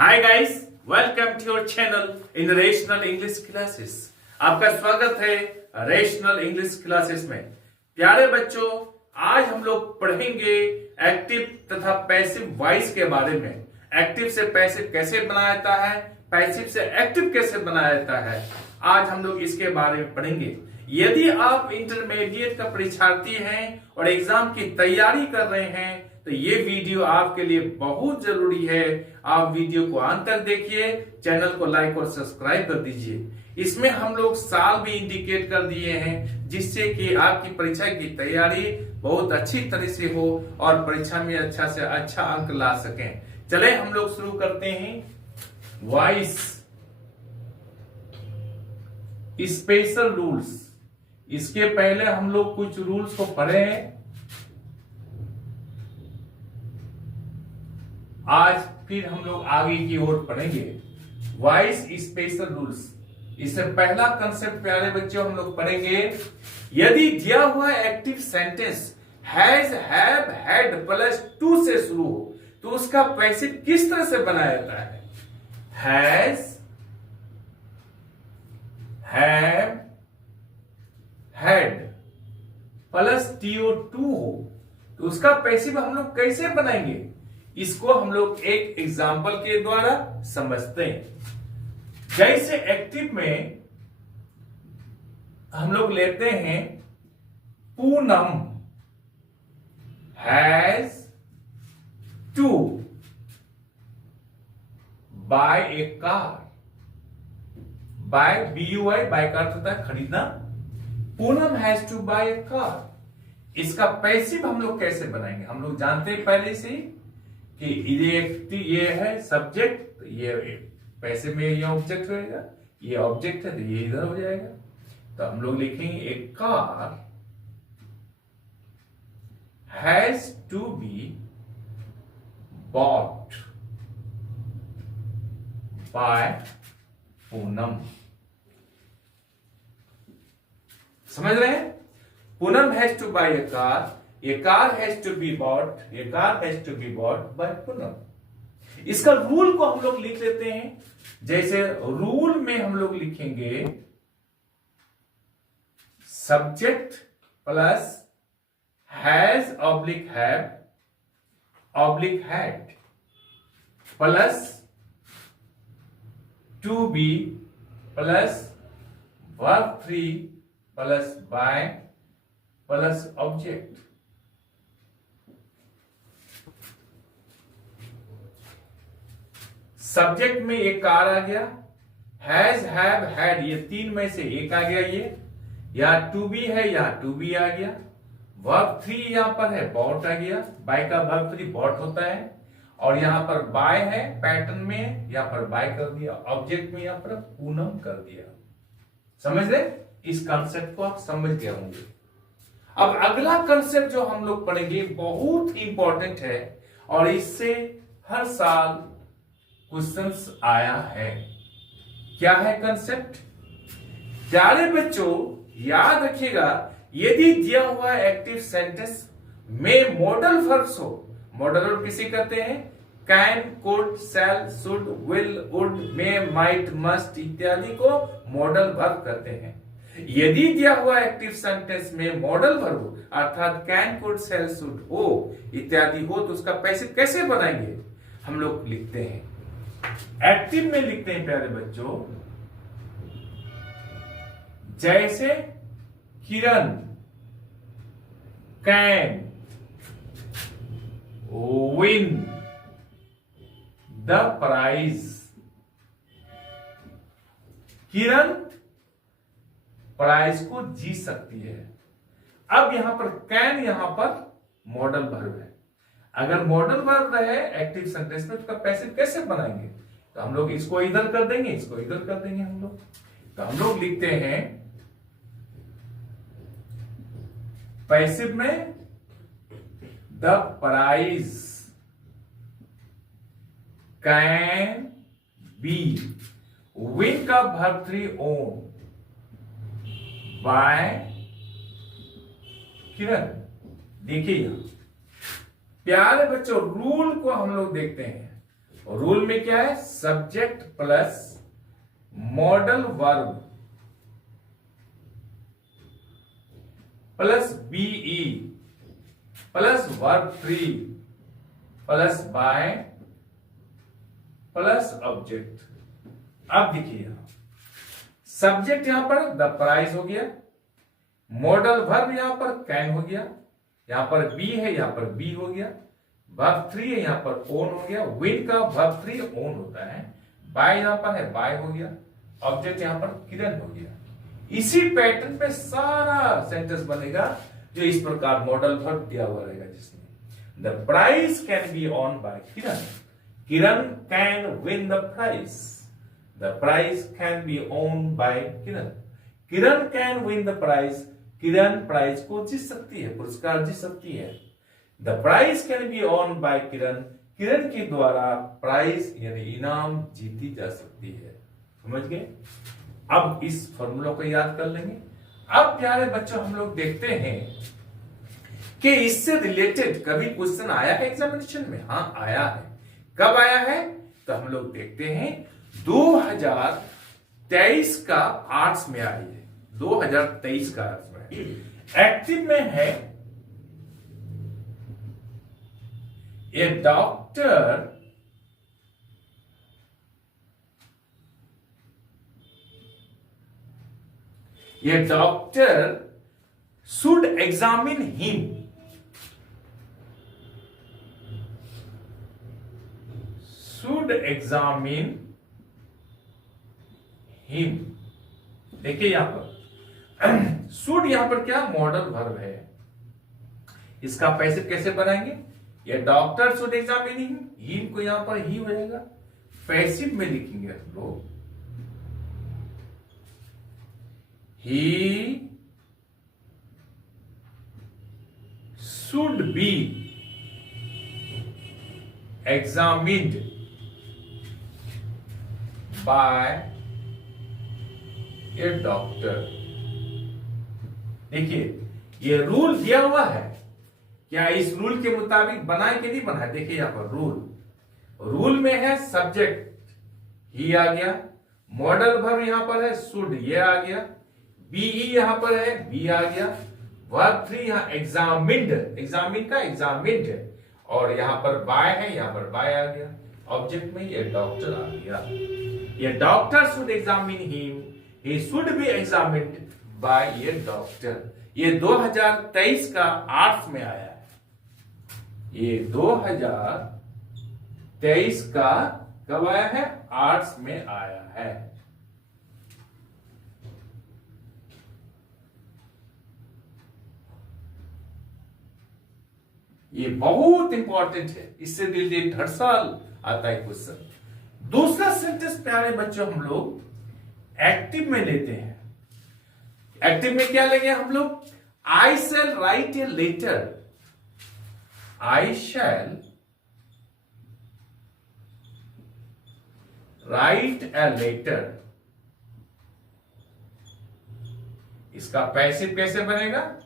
Hi guys, welcome to your channel in rational English classes. आपका स्वागत है rational English classes में। प्यारे बच्चों, आज हम लोग पढ़ेंगे एक्टिव तथा पैसिव वॉइस के बारे में। एक्टिव से पैसिव कैसे बनाया जाता है, पैसिव से एक्टिव कैसे बनाया जाता है, आज हम लोग इसके बारे में पढ़ेंगे। यदि आप इंटरमीडिएट का परीक्षार्थी हैं और एग्जाम की तैयारी कर रहे हैं तो ये वीडियो आपके लिए बहुत जरूरी है। आप वीडियो को अंत तक देखिए, चैनल को लाइक और सब्सक्राइब कर दीजिए। इसमें हम लोग साल भी इंडिकेट कर दिए हैं जिससे कि आपकी परीक्षा की तैयारी बहुत अच्छी तरह से हो और परीक्षा में अच्छा से अच्छा अंक ला सकें। चले हम लोग शुरू करते हैं। Voice special rules. इसके पहले हम लोग कुछ रूल्स को पढ़े हैं, आज फिर हम लोग आगे की ओर पढ़ेंगे। Voice special rules. इससे पहला कंसेप्ट प्यारे बच्चों हम लोग पढ़ेंगे। यदि दिया हुआ active sentence has, have, had plus to से शुरू हो तो उसका पैसिव किस तरह से बनाया जाता है? Has, have, had plus T O to हो तो उसका पैसिव हम लोग कैसे बनाएंगे? इसको हम लोग एक एग्जाम्पल के द्वारा समझते हैं। जैसे एक्टिव में हम लोग लेते हैं Poonam has to buy a car. Buy BUY, buy का अर्थ होता है खरीदना। Poonam has to buy a car. इसका पैसिव हम लोग कैसे बनाएंगे? हम लोग जानते हैं पहले से कि ये है सब्जेक्ट, ये पैसिव में ये ऑब्जेक्ट रहेगा, ये ऑब्जेक्ट है तो ये इधर हो जाएगा। तो हम लोग लिखेंगे A car has to be bought by Poonam. समझ रहे हैं? Poonam has to buy a car, a car has to be bought, a car has to be bought by Poonam. इसका रूल को हम लोग लिख लेते हैं। जैसे रूल में हम लोग लिखेंगे subject plus has oblique have oblique had plus to be plus verb three plus by plus object. Subject में एक कार आ गया, हैज, हैव, हैड ये तीन में से एक आ गया, ये यहां टू बी है, यहां टू बी आ गया। वर्ब थ्री यहां पर है, बॉट आ गया। बाय का वर्ब थ्री बॉट होता है। और यहां पर बाय है पैटर्न में, यहां पर बाय कर दिया। ऑब्जेक्ट में यहां पर पूनम कर दिया। समझ रहे? इस कंसेप्ट को आप समझ गए होंगे। अब अगला कंसेप्ट जो हम लोग पढ़ेंगे बहुत इंपॉर्टेंट है और इससे हर साल क्वेश्चंस आया है। क्या है कंसेप्ट? प्यारे बच्चों याद रखिएगा, यदि दिया हुआ एक्टिव सेंटेंस में मॉडल वर्ब्स हो, मॉडल वर्ब किसे कहते हैं? Can, could, shall, should, will, would, may, might, must इत्यादि को मॉडल वर्ब कहते हैं। यदि दिया हुआ एक्टिव सेंटेंस में मॉडल वर्ब हो अर्थात कैन, कुड, शैल, शुड हो इत्यादि हो तो उसका पैसिव कैसे बनाएंगे? हम लोग लिखते हैं एक्टिव में लिखते हैं प्यारे बच्चों, जैसे Kiran can win the prize. Kiran prize को जीत सकती है। अब यहां पर कैन यहां पर मॉडल वर्ब है। अगर मॉडल वर्ब रहे एक्टिव सेंटेंस में तो उसका पैसिव कैसे बनाएंगे? तो हम लोग इसको इधर कर देंगे, इसको इधर कर देंगे हम लोग। तो हम लोग लिखते हैं पैसिव में the prize can be, win का verb three won by Kiran. देखिए प्यारे बच्चों रूल को हम लोग देखते हैं। रूल में क्या है, subject plus modal verb plus BE plus verb 3 plus by plus object. अब देखिए यहां सब्जेक्ट यहां पर द प्राइस हो गया, मॉडल वर्ब यहां पर कैन हो गया, यहां पर बी है यहां पर बी हो गया, वर्ब 3 है यहां पर ओन हो गया, विन का वर्ब 3 ओन होता है, बाय यहां पर है बाय हो गया, ऑब्जेक्ट यहां पर किरण हो गया। इसी पैटर्न पे सारा सेंटेंस बनेगा जो इस प्रकार मॉडल वर्ब दिया हुआ रहेगा, जिसमें the prize can be won by Kiran, Kiran can win the prize, the prize can be won by Kiran, Kiran can win the prize, Kiran prize को जीत सकती है, पुरस्कार जीत सकती है। The prize can be won by Kiran, Kiran के द्वारा प्राइज यानी इनाम जीती जा सकती है। समझ गए? अब इस फॉर्मूला को याद कर लेंगे। अब प्यारे बच्चों हम लोग देखते हैं कि इससे रिलेटेड कभी क्वेश्चन आया है एग्जामिनेशन में? हाँ आया है। कब आया है? तो हम लोग देखते हैं 2023 का आर्ट्स में आई है, 2023 का आर्ट्स में एक्टिव में है a doctor should examine him, should examine him. देखिए यहां पर शुड यहां पर क्या मॉडल वर्ब है, इसका पैसिव कैसे बनाएंगे? ये डॉक्टर शुड एग्जामिन हिम को यहां पर ही हो जाएगा, पैसिव में लिखेंगे हम लोग he should be examined bye A doctor. देखिए ये रूल दिया हुआ है, क्या इस रूल के मुताबिक बनाए कि नहीं बनाए? देखिए यहां पर रूल में है सब्जेक्ट ही आ गया, मॉडल वर्ब यहां पर है शुड ये आ गया, बीई यहां पर है बी आ गया, वर्ब 3 यहां एग्जामिन्ड, एग्जामिन का एग्जामिन्ड है, और यहां पर बाय है यहां पर बाय आ गया, ऑब्जेक्ट में ये डॉक्टर आ गया। ये doctor should examine him, he should be examined by a doctor। ये 2023 का आर्ट्स में आया है, ये 2023 का कब आया है? आर्ट्स में आया है। ये बहुत इंपॉर्टेंट है, इससे रिलेटेड हर साल आता है क्वेश्चन। दूसरा सेंटेंस प्यारे बच्चों हम लोग एक्टिव में लेते हैं। एक्टिव में क्या लेंगे हम लोग? I shall write a letter, I shall write a letter. इसका पैसिव कैसे बनेगा?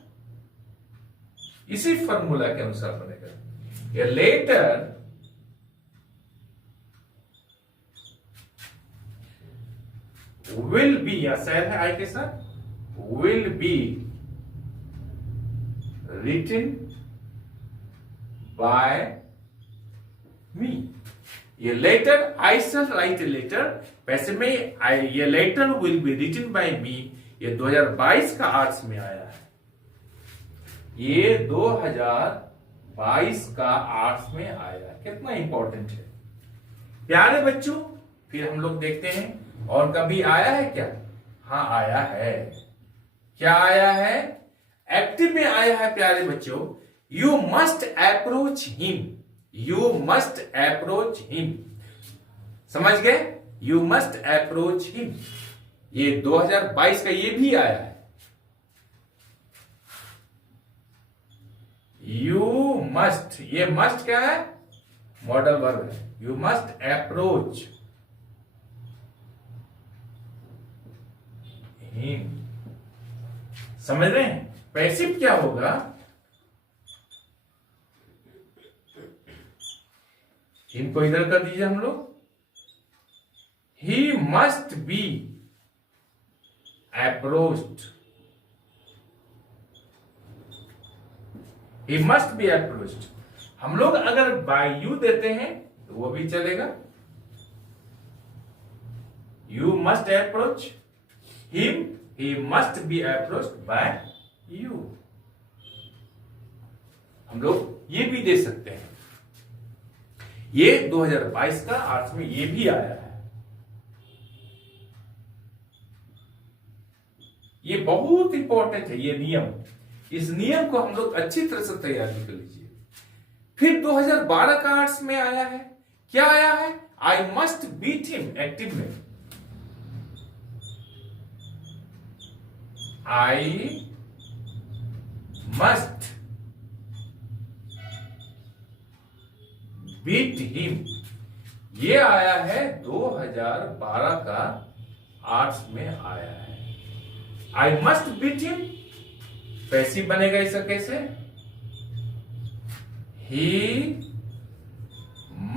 इसी फॉर्मूला के अनुसार बनेगा। ए लेटर will be, या शैल है आई के साथ, will be written by me। ये letter I shall write a letter, वैसे में ये letter will be written by me, ये 2022 का आर्ट्स में आया है, ये 2022 का आर्ट्स में आया है। कितना इंपॉर्टेंट है प्यारे बच्चों। फिर हम लोग देखते हैं और कभी आया है क्या? हाँ आया है। क्या आया है? एक्टिव में आया है प्यारे बच्चों, you must approach him, you must approach him. समझ गए? यू मस्ट अप्रोच हिम, ये 2022 का ये भी आया है। यू मस्ट, ये मस्ट क्या है? मॉडल वर्ब है। You must approach him. समझ रहे हैं? पैसिव क्या होगा? हिम को इधर कर दीजिए हम लोग। ही must be approached, he must be approached. हम लोग अगर बाय यू देते हैं तो वो भी चलेगा। You must approach him, he must be approached by you. हम लोग ये भी दे सकते हैं। ये 2022 का आर्ट्स में ये भी आया है। ये बहुत इंपॉर्टेंट है ये नियम। इस नियम को हम लोग अच्छी तरह से तैयारी कर लीजिए। फिर 2012 का आर्ट्स में आया है, क्या आया है? I must beat him active में। आई मस्ट बीट हिम, ये आया है 2012 का आर्ट्स में आया है। I must beat him passive बनेगा इसका कैसे? He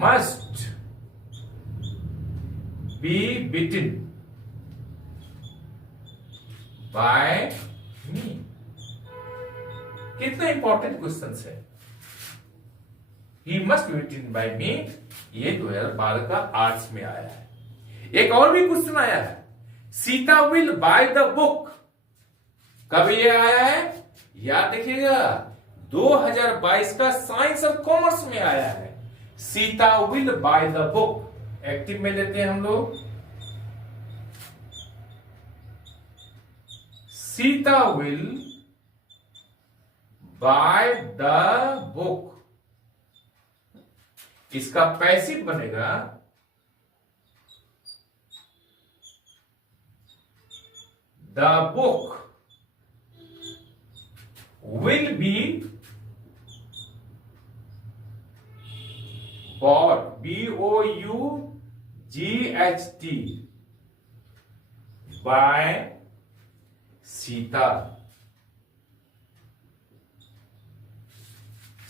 must be beaten by me. कितना इंपॉर्टेंट क्वेश्चन है। He must be beaten by me, ये 2012 का आर्ट्स में आया है। एक और भी क्वेश्चन आया है, Sita will by the book. कब ये आया है? याद देखिएगा 2022 का साइंस और कॉमर्स में आया है। Sita will by the book active में लेते हैं हम लोग। Sita will by the book, इसका पैसिव बनेगा the book will be bought, B-O-U-G-H-T by Sita.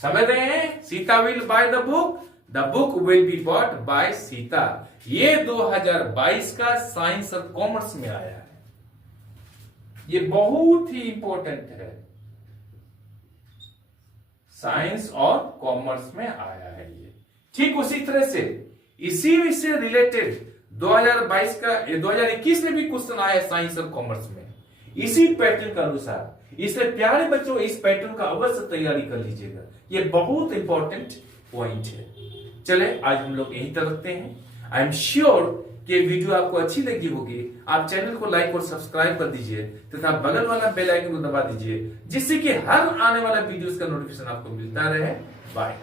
समझ रहे हैं? Sita will by the book will be bought bye Sita. ये 2022 का साइंस और कॉमर्स में आया है। ये बहुत ही इंपॉर्टेंट है, साइंस और कॉमर्स में आया है ये। ठीक उसी तरह से इसी से रिलेटेड 2022 का 2021 में भी क्वेश्चन आया है साइंस और कॉमर्स में, इसी पैटर्न के अनुसार। इसलिए प्यारे बच्चों इस पैटर्न का अवश्य तैयारी कर लीजिएगा, ये बहुत इंपॉर्टेंट पॉइंट है। चले आज हम लोग यहीं तक रखते हैं। आई एम श्योर कि वीडियो आपको अच्छी लगी होगी। आप चैनल को लाइक और सब्सक्राइब कर दीजिए तथा बगल वाला बेल आइकन को दबा दीजिए, जिससे कि हर आने वाला वीडियोस का नोटिफिकेशन आपको मिलता रहे। बाय।